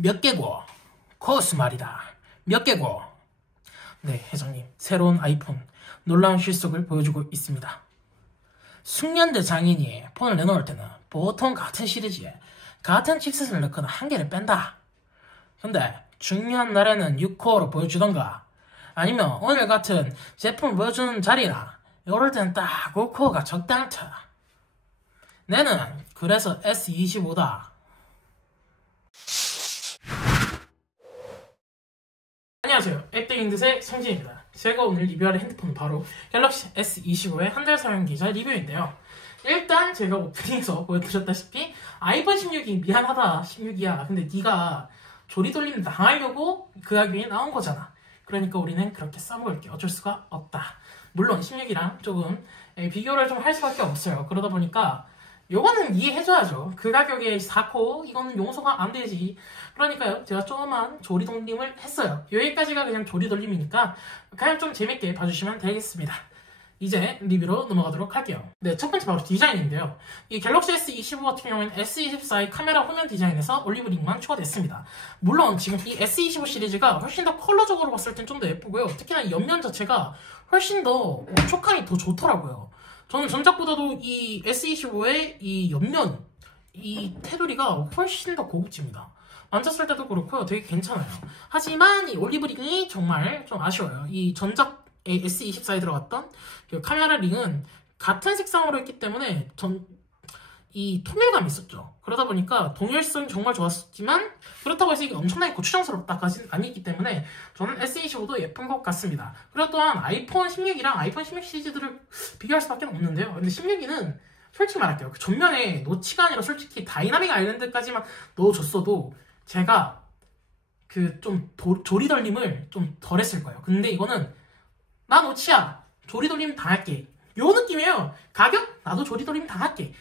몇 개고? 코스 말이다. 몇 개고? 네, 회장님. 새로운 아이폰 놀라운 실속을 보여주고 있습니다. 숙련대 장인이 폰을 내놓을 때는 보통 같은 시리즈에 같은 칩셋을 넣거나 한 개를 뺀다. 근데 중요한 날에는 6코어로 보여주던가 아니면 오늘 같은 제품 보여주는 자리나 이럴 때는 딱 5코어가 적당하다. 내는 그래서 S25다. 안녕하세요. 앱등인듯의 성진입니다. 제가 오늘 리뷰할 핸드폰은 바로 갤럭시 S25의 한 달 사용 기자 리뷰인데요. 일단 제가 오프닝에서 보여드렸다시피 아이폰 16이 미안하다 16이야. 근데 네가 조리돌림 당하려고 그 가격이 나온 거잖아. 그러니까 우리는 그렇게 써먹을게. 어쩔 수가 없다. 물론 16이랑 조금 비교를 좀 할 수밖에 없어요. 그러다 보니까 요거는 이해해줘야죠. 그 가격에 4코 이거는 용서가 안 되지. 그러니까요 제가 조그만 조리돌림을 했어요. 여기까지가 그냥 조리돌림이니까 그냥 좀 재밌게 봐주시면 되겠습니다. 이제 리뷰로 넘어가도록 할게요. 네, 첫 번째 바로 디자인인데요. 이 갤럭시 S25 같은 경우에는 S24의 카메라 후면 디자인에서 올리브 링만 추가됐습니다. 물론 지금 이 S25 시리즈가 훨씬 더 컬러적으로 봤을 땐 좀 더 예쁘고요. 특히나 이 옆면 자체가 훨씬 더 촉감이 더 좋더라고요. 저는 전작보다도 이 S25의 이 옆면, 이 테두리가 훨씬 더 고급집니다. 만졌을 때도 그렇고요. 되게 괜찮아요. 하지만 이 올리브 링이 정말 좀 아쉬워요. 이 전작 S24에 들어갔던 그 카메라 링은 같은 색상으로 했기 때문에 이 통일감이 있었죠. 그러다 보니까 동일성이 정말 좋았지만 그렇다고 해서 이게 엄청나게 고추장스럽다까지는 아니기 때문에 저는 S25도 예쁜 것 같습니다. 그리고 또한 아이폰 16이랑 아이폰 16 시리즈들을 비교할 수밖에 없는데요. 근데 16이는 솔직히 말할게요. 그 전면에 노치가 아니라 솔직히 다이나믹 아일랜드까지만 넣어줬어도 제가 그 좀 조리돌림을 좀 덜 했을 거예요. 근데 이거는 나 노치야 조리돌림 당할게 요 느낌이에요. 가격? 나도 조리돌림 당할게.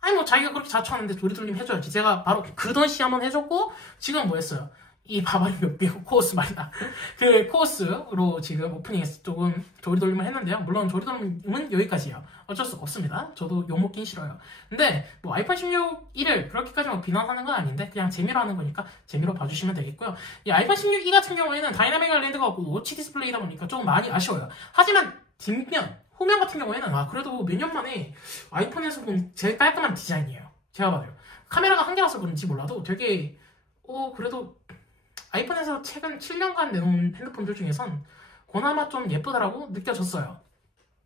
아니 뭐 자기가 그렇게 자처하는데 조리돌림 해줘야지. 제가 바로 그던시 한번 해줬고 지금 뭐 했어요? 이 바바리 몇 개 코어스 말이다. 그 코어스로 지금 오프닝에서 조금 조리돌림을 했는데요. 물론 조리돌림은 여기까지예요. 어쩔 수 없습니다. 저도 욕먹긴 싫어요. 근데 뭐 아이폰 16E를 그렇게까지 막 비난하는 건 아닌데 그냥 재미로 하는 거니까 재미로 봐주시면 되겠고요. 이 아이폰 16E 같은 경우에는 다이나믹 아일랜드가 없고 노치 디스플레이다 보니까 조금 많이 아쉬워요. 하지만 뒷면 후면 같은 경우에는 그래도 몇 년 만에 아이폰에서 본 제일 깔끔한 디자인이에요. 제가 봐도요. 카메라가 한 개라서 그런지 몰라도 되게 그래도 아이폰에서 최근 7년간 내놓은 핸드폰들 중에선 그나마 좀 예쁘다라고 느껴졌어요.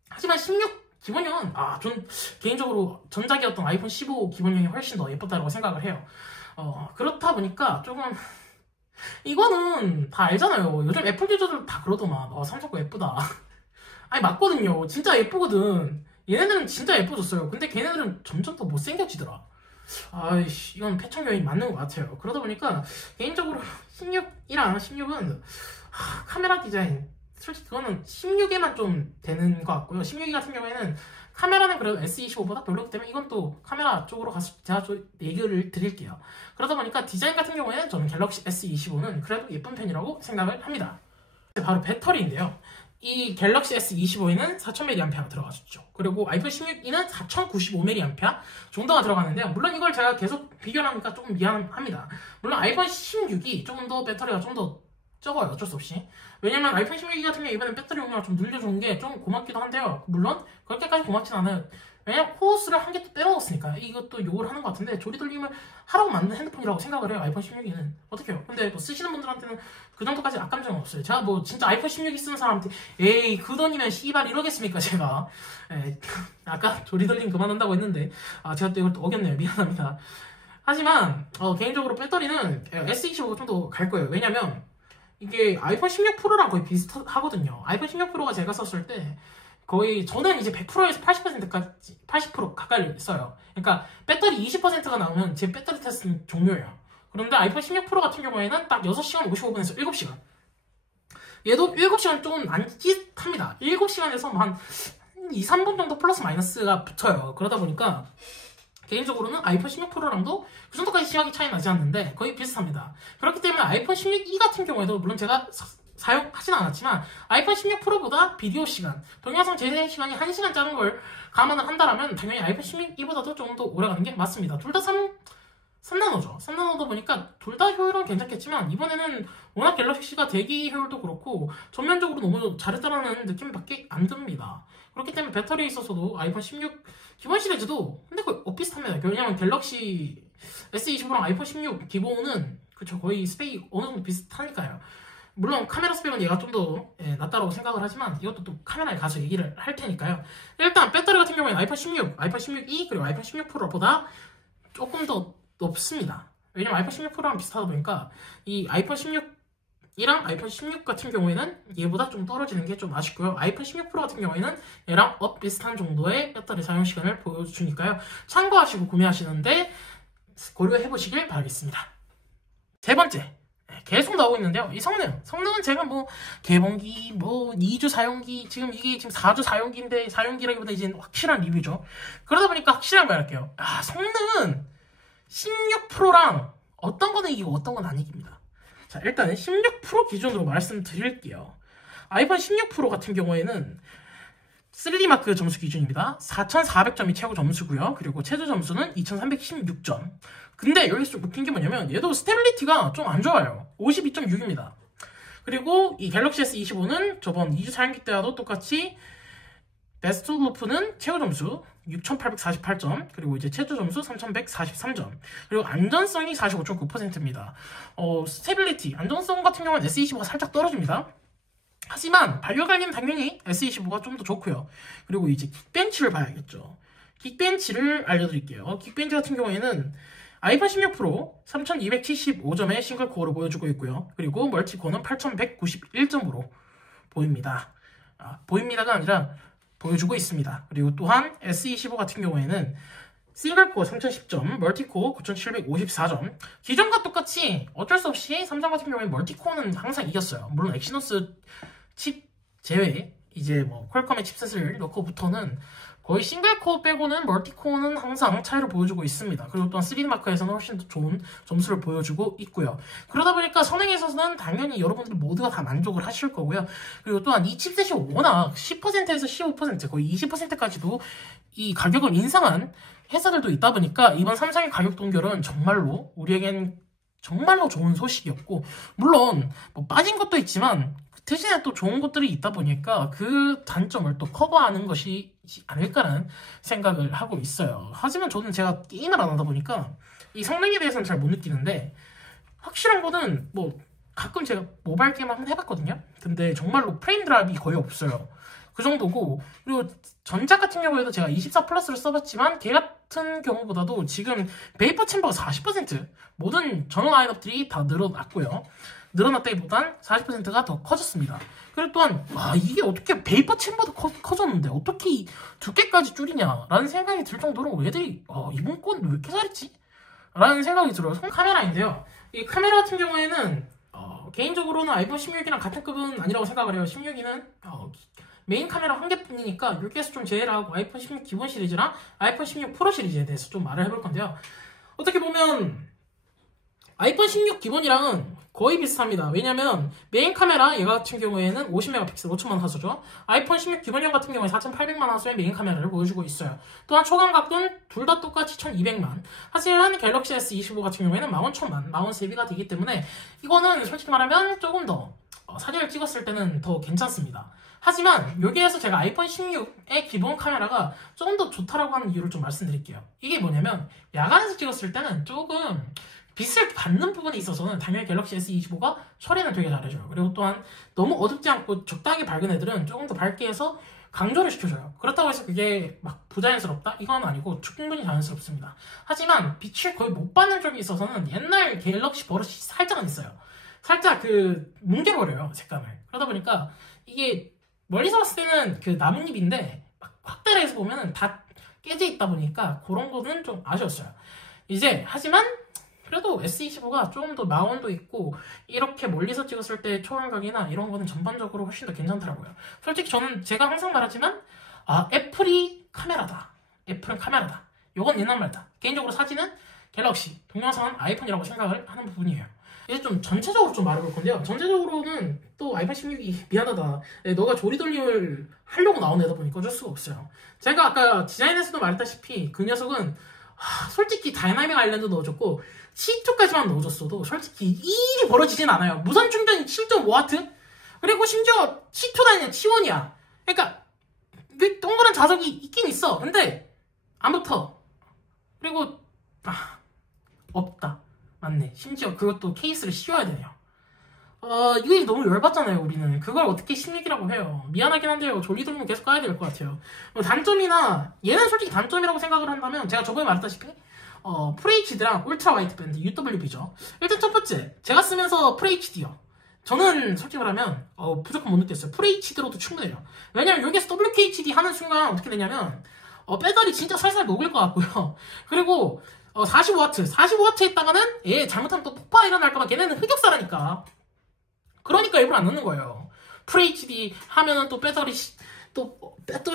하지만 16 기본형은 전 개인적으로 전작이었던 아이폰 15 기본형이 훨씬 더 예쁘다고 생각을 해요. 그렇다 보니까 조금 이거는 다 알잖아요. 요즘 애플 유저들 다 그러더만 삼성 거 예쁘다. 아니 맞거든요. 진짜 예쁘거든. 얘네들은 진짜 예뻐졌어요. 근데 걔네들은 점점 더 못생겨지더라. 아이씨 이건 패착 요인이 맞는 것 같아요. 그러다 보니까 개인적으로 16이랑 16은 카메라 디자인 솔직히 그거는 16에만 좀 되는 것 같고요. 16이 같은 경우에는 카메라는 그래도 S25보다 별로기 때문에 이건 또 카메라 쪽으로 가서 제가 좀 얘기를 드릴게요. 그러다 보니까 디자인 같은 경우에는 저는 갤럭시 S25는 그래도 예쁜 편이라고 생각을 합니다. 바로 배터리인데요. 이 갤럭시 S25에는 4000mAh가 들어가죠. 그리고 아이폰 16E는 4095mAh 정도가 들어가는데요. 물론 이걸 제가 계속 비교를 하니까 조금 미안합니다. 물론 아이폰 16이 조금 더 배터리가 좀 더 적어요. 어쩔 수 없이. 왜냐면 아이폰 16이 같은 경우에 이번에 배터리 용량을 좀 늘려준 게 좀 고맙기도 한데요. 물론 그렇게까지 고맙진 않아요. 왜냐면 코어스를 한 개 빼먹었으니까 이것도 욕을 하는 것 같은데 조리돌림을 하라고 만든 핸드폰이라고 생각을 해요. 아이폰 16이는 어떡해요. 근데 뭐 쓰시는 분들한테는 그 정도까지 악감정은 없어요. 제가 뭐 진짜 아이폰 16이 쓰는 사람한테 에이 그 돈이면 씨발 이러겠습니까 제가. 아까 조리돌림 그만한다고 했는데 제가 또 이걸 또 어겼네요. 미안합니다. 하지만 개인적으로 배터리는 S25가 좀 더 갈 거예요. 왜냐면 이게 아이폰 16 프로랑 거의 비슷하거든요. 아이폰 16 프로가 제가 썼을 때 거의 저는 이제 100%에서 80%까지 80% 가까이 써요. 그러니까 배터리 20%가 나오면 제 배터리 테스트는 종료예요. 그런데 아이폰 16 프로 같은 경우에는 딱 6시간 55분에서 7시간. 얘도 7시간 조금 남짓합니다. 7시간에서 한 2, 3분 정도 플러스 마이너스가 붙어요. 그러다 보니까 개인적으로는 아이폰 16 프로랑도 그 정도까지 심하게 차이 나지 않는데 거의 비슷합니다. 그렇기 때문에 아이폰 16E 같은 경우에도 물론 제가 사용하진 않았지만 아이폰 16 프로보다 비디오 시간, 동영상 재생 시간이 1시간 짧은 걸 감안을 한다면 당연히 아이폰 16E보다도 조금 더 오래 가는 게 맞습니다. 둘 다 3나노죠. 3나노다 보니까 둘 다 효율은 괜찮겠지만 이번에는 워낙 갤럭시가 대기 효율도 그렇고 전면적으로 너무 잘했다라는 느낌밖에 안 듭니다. 그렇기 때문에 배터리에 있어서도 아이폰 16 기본 시리즈도 근데 거의 비슷합니다. 왜냐면 갤럭시 S25랑 아이폰 16 기본은 그쵸 거의 스펙이 어느 정도 비슷하니까요. 물론 카메라 스펙은 얘가 좀 더 낫다고 생각을 하지만 이것도 또 카메라에 가서 얘기를 할 테니까요. 일단 배터리 같은 경우에는 아이폰 16, 아이폰 16E 그리고 아이폰 16 프로보다 조금 더 높습니다. 왜냐면 아이폰 16 프로랑 비슷하다 보니까 이 아이폰 16이랑 아이폰 16 같은 경우에는 얘보다 좀 떨어지는 게 좀 아쉽고요. 아이폰 16 프로 같은 경우에는 얘랑 비슷한 정도의 배터리 사용 시간을 보여주니까요. 참고하시고 구매하시는데 고려해 보시길 바라겠습니다. 세 번째. 계속 나오고 있는데요. 이 성능은 제가 뭐 개봉기, 뭐 2주 사용기, 지금 이게 지금 4주 사용기인데 사용기라기보다 이제 확실한 리뷰죠. 그러다 보니까 확실하게 말할게요. 성능은 16 프로랑 어떤 거는 이기고 어떤 건 안 이깁니다. 자, 일단은 16 프로 기준으로 말씀드릴게요. 아이폰 16 프로 같은 경우에는 3D마크 점수 기준입니다. 4400점이 최고 점수고요. 그리고 최저 점수는 2316점. 근데 여기서 좀 웃긴 게 뭐냐면 얘도 스테빌리티가 좀 안 좋아요. 52.6입니다. 그리고 이 갤럭시 S25는 저번 2주 사용기 때와도 똑같이 베스트 루프는 최고 점수 6848점, 그리고 이제 최저 점수 3143점, 그리고 안전성이 45.9%입니다. 스테빌리티, 안전성 같은 경우는 S25가 살짝 떨어집니다. 하지만 발열관리는 당연히 S25가 좀 더 좋고요. 그리고 이제 긱벤치를 봐야겠죠. 긱벤치를 알려드릴게요. 긱벤치 같은 경우에는 아이폰 16 프로 3275점의 싱글 코어를 보여주고 있고요. 그리고 멀티코어는 8191점으로 보입니다. 보입니다가 아니라 보여주고 있습니다. 그리고 또한 S25 같은 경우에는 싱글코어 3010점, 멀티코어 9754점. 기존과 똑같이 어쩔 수 없이 삼성 같은 경우에 멀티코어는 항상 이겼어요. 물론 엑시노스 칩 제외 이제 뭐 퀄컴의 칩셋을 넣고부터는 거의 싱글코어 빼고는 멀티코어는 항상 차이를 보여주고 있습니다. 그리고 또한 3D마크에서는 훨씬 더 좋은 점수를 보여주고 있고요. 그러다 보니까 성능에 있어서는 당연히 여러분들 모두가 다 만족을 하실 거고요. 그리고 또한 이 칩셋이 워낙 10%에서 15% 거의 20%까지도 이 가격을 인상한 회사들도 있다 보니까 이번 삼성의 가격 동결은 정말로 우리에겐 정말로 좋은 소식이었고, 물론 뭐 빠진 것도 있지만 대신에 또 좋은 것들이 있다 보니까 그 단점을 또 커버하는 것이 아닐까라는 생각을 하고 있어요. 하지만 저는 제가 게임을 안 하다 보니까 이 성능에 대해서는 잘 못 느끼는데, 확실한 거는 뭐 가끔 제가 모바일 게임 한번 해봤거든요. 근데 정말로 프레임 드랍이 거의 없어요. 그 정도고, 그리고 전작 같은 경우에도 제가 24 플러스를 써봤지만 걔 같은 경우보다도 지금 베이퍼 챔버가 40% 모든 전원 라인업들이 다 늘어났고요. 늘어났다기보단 40%가 더 커졌습니다. 그리고 또한 이게 어떻게 베이퍼 챔버도 커졌는데 어떻게 이 두께까지 줄이냐라는 생각이 들 정도로 얘들이 이번 건 왜 이렇게 잘했지? 라는 생각이 들어요. 카메라인데요. 이 카메라 같은 경우에는 개인적으로는 아이폰 16이랑 같은 급은 아니라고 생각을 해요. 16이는 메인 카메라 한 개뿐이니까 여기에서 좀 제외를 하고 아이폰 16 기본 시리즈랑 아이폰 16 프로 시리즈에 대해서 좀 말을 해볼 건데요. 어떻게 보면 아이폰 16 기본이랑은 거의 비슷합니다. 왜냐면 메인 카메라 얘 같은 경우에는 50메가픽셀 5000만 화소죠. 아이폰 16 기본형 같은 경우에 4800만 화소의 메인 카메라를 보여주고 있어요. 또한 초광각도는 둘 다 똑같이 1200만. 하지만 갤럭시 S25 같은 경우에는 11000만, 43배가 되기 때문에 이거는 솔직히 말하면 조금 더 사진을 찍었을 때는 더 괜찮습니다. 하지만 여기에서 제가 아이폰 16의 기본 카메라가 조금 더 좋다라고 하는 이유를 좀 말씀드릴게요. 이게 뭐냐면 야간에서 찍었을 때는 조금 빛을 받는 부분에 있어서는 당연히 갤럭시 S25가 처리는 되게 잘해줘요. 그리고 또한 너무 어둡지 않고 적당히 밝은 애들은 조금 더 밝게 해서 강조를 시켜줘요. 그렇다고 해서 그게 막 부자연스럽다? 이건 아니고 충분히 자연스럽습니다. 하지만 빛을 거의 못 받는 쪽에 있어서는 옛날 갤럭시 버릇이 살짝은 있어요. 살짝 뭉개버려요, 색감을. 그러다 보니까 이게 멀리서 봤을 때는 그 나뭇잎인데 막 확대를 해서 보면은 다 깨져 있다 보니까 그런 거는 좀 아쉬웠어요. 이제 하지만 그래도 S25가 조금 더 마원도 있고 이렇게 멀리서 찍었을 때 초광각이나 이런 거는 전반적으로 훨씬 더 괜찮더라고요. 솔직히 저는 제가 항상 말하지만 애플이 카메라다. 애플은 카메라다. 요건 옛날 말이다. 개인적으로 사진은 갤럭시, 동영상은 아이폰이라고 생각을 하는 부분이에요. 이제 좀 전체적으로 좀 말해볼 건데요. 전체적으로는 또 아이폰 16이 미안하다. 너가 조리돌림을 하려고 나온 애다 보니까 어쩔 수가 없어요. 제가 아까 디자인에서도 말했다시피 그 녀석은 솔직히 다이나믹 아일랜드 넣어줬고 C2까지만 넣어줬어도 솔직히 일이 벌어지진 않아요. 무선 충전이 7.5W? 그리고 심지어 C2도 아니야 T1이야. 그러니까 동그란 자석이 있긴 있어. 근데 안 붙어. 그리고 없다. 맞네. 심지어 그것도 케이스를 씌워야 되네요. 이게 너무 열받잖아요, 우리는. 그걸 어떻게 16이라고 해요. 미안하긴 한데요. 졸리돌면 계속 까야 될 것 같아요. 단점이나, 얘는 솔직히 단점이라고 생각을 한다면, 제가 저번에 말했다시피, FHD랑 울트라 와이드밴드, UWB죠. 일단 첫 번째, 제가 쓰면서 FHD요. 저는 솔직히 말하면, 부족함 못 느꼈어요. FHD로도 충분해요. 왜냐면 여기서 WQHD 하는 순간 어떻게 되냐면, 배터리 진짜 살살 녹을 것 같고요. 그리고, 45W 했다가는, 잘못하면 또 폭파 일어날까봐 걔네는 흑역사라니까. 그러니까 일부러 안 넣는 거예요. FHD 하면은 또 배터리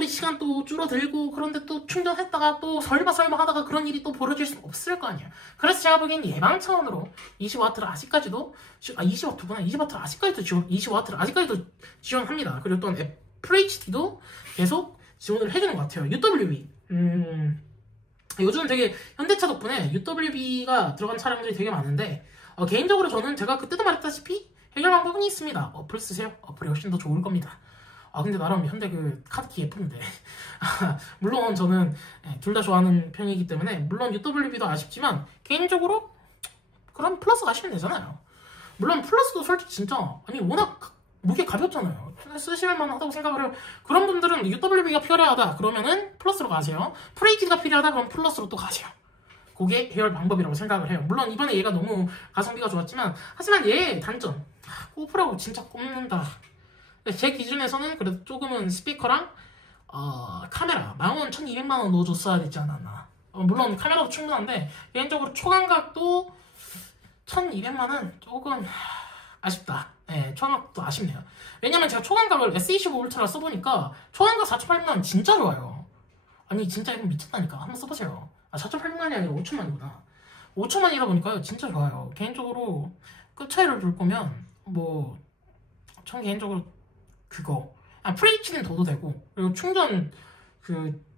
시간 또 줄어들고, 그런데 또 충전했다가 또 설마 하다가 그런 일이 또 벌어질 수 없을 거 아니에요. 그래서 제가 보기엔 예방 차원으로 20W를 아직까지도, 20W구나. 20W를 아직까지도 지원합니다. 그리고 또한 FHD도 계속 지원을 해주는 것 같아요. UWB. 요즘 되게 현대차 덕분에 UWB가 들어간 차량들이 되게 많은데, 개인적으로 저는 제가 그때도 말했다시피 해결 방법은 있습니다. 어플 쓰세요. 어플이 훨씬 더 좋을 겁니다. 근데 나름 현대 그 카드키 예쁜데. 물론 저는 둘 다 좋아하는 편이기 때문에, 물론 UWB도 아쉽지만, 개인적으로, 그럼 플러스 가시면 되잖아요. 물론 플러스도 솔직히 진짜, 워낙 무게 가볍잖아요. 쓰실만 하다고 생각을 해요. 그런 분들은 UWB가 필요하다. 그러면은 플러스로 가세요. FHD가 필요하다. 그럼 플러스로 또 가세요. 그게 해결 방법이라고 생각을 해요. 물론 이번에 얘가 너무 가성비가 좋았지만, 하지만 얘의 단점, 꼽으라고 진짜 꼽는다. 제 기준에서는 그래도 조금은 스피커랑 카메라 11,000원, 1,200만원 넣어줬어야 되지 않았나. 물론 카메라도 충분한데 개인적으로 초광각도 1,200만원 조금 아쉽다. 초광각도 아쉽네요. 왜냐면 제가 초광각을 S25 울트라 써보니까 초광각 4,800만 진짜 좋아요. 진짜 이건 미쳤다니까. 한번 써보세요. 4,800만이 아니라 5,000만이구나. 5,000만이다 보니까요 진짜 좋아요. 개인적으로 끝 차이를 줄 거면 전 개인적으로 그거 FHD는 더도 되고, 그리고 충전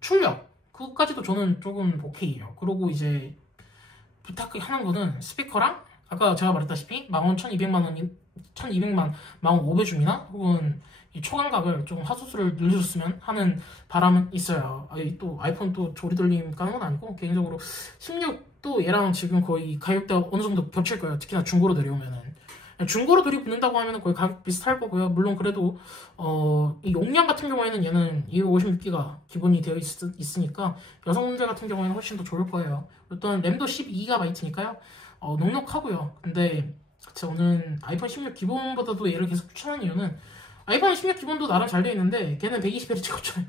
출력 그것까지도 저는 조금 오케이예요. 그리고 이제 부탁하는 거는 스피커랑 아까 제가 말했다시피 11,200만원이 1,200만 15,000줌이나 혹은 이 초광각을 조금 화소수를 늘려줬으면 하는 바람은 있어요. 또 아이폰 또 조리돌림 까는 건 아니고, 개인적으로 16도 얘랑 지금 거의 가격대가 어느 정도 겹칠 거예요. 특히나 중고로 내려오면은. 중고로 들이붙는다고 하면 거의 가격 비슷할 거고요. 물론 그래도 이 용량 같은 경우에는 얘는 256기가 기본이 되어 있으니까 여성분들 같은 경우에는 훨씬 더 좋을 거예요. 또한 램도 12GB니까요. 넉넉하고요. 근데 저는 아이폰 16 기본보다도 얘를 계속 추천하는 이유는, 아이폰 16 기본도 나름 잘 되어 있는데 걔는 120Hz 찍었잖아요.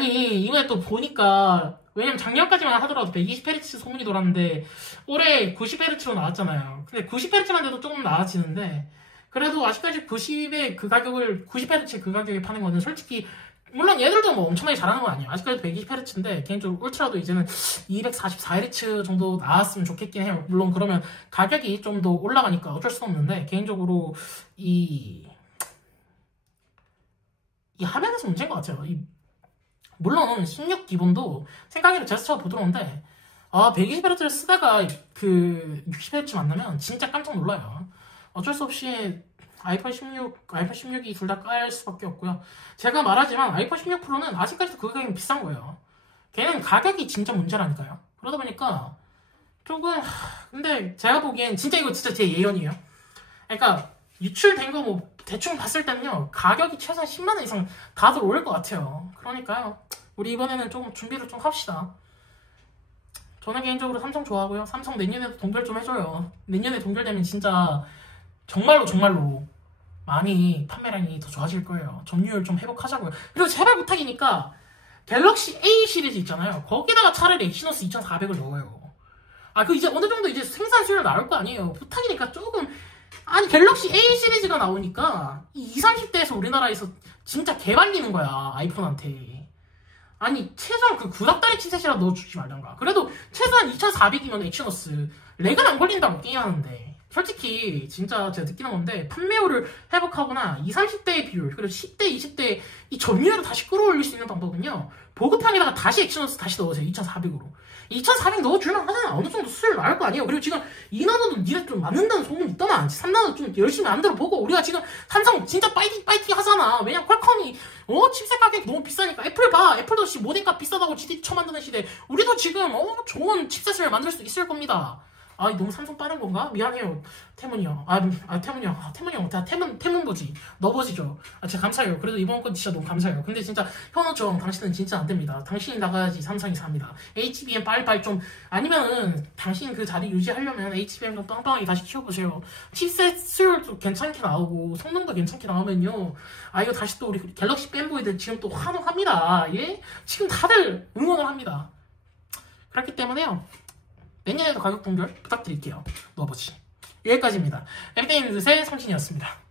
이번에 또 보니까, 왜냐면 작년까지만 하더라도 120Hz 소문이 돌았는데 올해 90Hz로 나왔잖아요. 근데 90Hz만 돼도 조금 나아지는데, 그래도 아직까지 90의 그 가격을 90Hz 그 가격에 파는 거는 솔직히, 물론 얘들도 엄청나게 잘하는 건 아니에요. 아직까지 120Hz인데 개인적으로 울트라도 이제는 244Hz 정도 나왔으면 좋겠긴 해요. 물론 그러면 가격이 좀 더 올라가니까 어쩔 수 없는데, 개인적으로 이 화면에서 문제인 것 같아요. 물론 16 기본도 생각해도 제스처가 부드러운데 120Hz를 쓰다가 60Hz 만나면 진짜 깜짝 놀라요. 어쩔 수 없이 아이폰 16이 둘 다 깔 수밖에 없고요. 제가 말하지만 아이폰 16 프로는 아직까지도 그 가격이 비싼 거예요. 걔는 가격이 진짜 문제라니까요. 그러다 보니까 조금, 근데 제가 보기엔 진짜 이거 진짜 제 예언이에요. 그러니까 유출된 거 대충 봤을 때는요, 가격이 최소한 10만원 이상 다들 오를 것 같아요. 그러니까요, 우리 이번에는 조금 준비를 좀 합시다. 저는 개인적으로 삼성 좋아하고요. 삼성 내년에도 동결 좀 해줘요. 내년에 동결되면 진짜 정말로 많이 판매량이 더 좋아질 거예요. 점유율 좀 회복하자고요. 그리고 제발 부탁이니까 갤럭시 A 시리즈 있잖아요. 거기다가 차라리 엑시노스 2400을 넣어요. 이제 어느 정도 이제 생산 수율 나올 거 아니에요. 부탁이니까 조금, 갤럭시 A 시리즈가 나오니까 이 20, 30대에서 우리나라에서 진짜 개발리는 거야, 아이폰한테. 최소한 그 구닥다리 칩셋이라도 넣어주지 말던가. 그래도 최소한 2400이면 엑시노스 렉은 안 걸린다고 게임하는데, 솔직히 진짜 제가 느끼는 건데, 판매율을 회복하거나 20, 30대의 비율, 그리고 10대, 20대 이 점유율을 다시 끌어올릴 수 있는 방법은요, 보급형에다가 다시 엑시노스 다시 넣으세요. 2400으로. 2,400 넣어줄만 하잖아. 어느 정도 수율 나올 거 아니에요. 그리고 지금 2나노도 니네 좀 맞는다는 소문이 있더만. 3나노 좀 열심히 만들어 보고. 우리가 지금 삼성 진짜 파이팅 하잖아. 왜냐면 퀄컴이 칩셋 가격이 너무 비싸니까. 애플 봐. 애플도 모델값 비싸다고 GT 쳐만드는 시대. 우리도 지금 좋은 칩셋을 만들 수 있을 겁니다. 아, 너무 삼성 빠른 건가? 미안해요, 태문이 형. 태문이 형. 태문이 형. 태문 보지. 너 보지죠. 진짜 감사해요. 그래도 이번 건 진짜 너무 감사해요. 근데 진짜 현우정, 당신은 진짜 안 됩니다. 당신이 나가야지 삼성이 삽니다. HBM 빨리빨리 좀, 아니면은, 당신 그 자리 유지하려면 HBM 좀 빵빵하게 다시 키워보세요. 칩셋 수율도 괜찮게 나오고, 성능도 괜찮게 나오면요. 이거 다시 또 우리 갤럭시 팬보이들 지금 또 환호합니다. 예? 지금 다들 응원을 합니다. 그렇기 때문에요. 내년에도 가격 동결 부탁드릴게요. 넣어보지. 여기까지입니다. 에비데이니드의 성신이었습니다.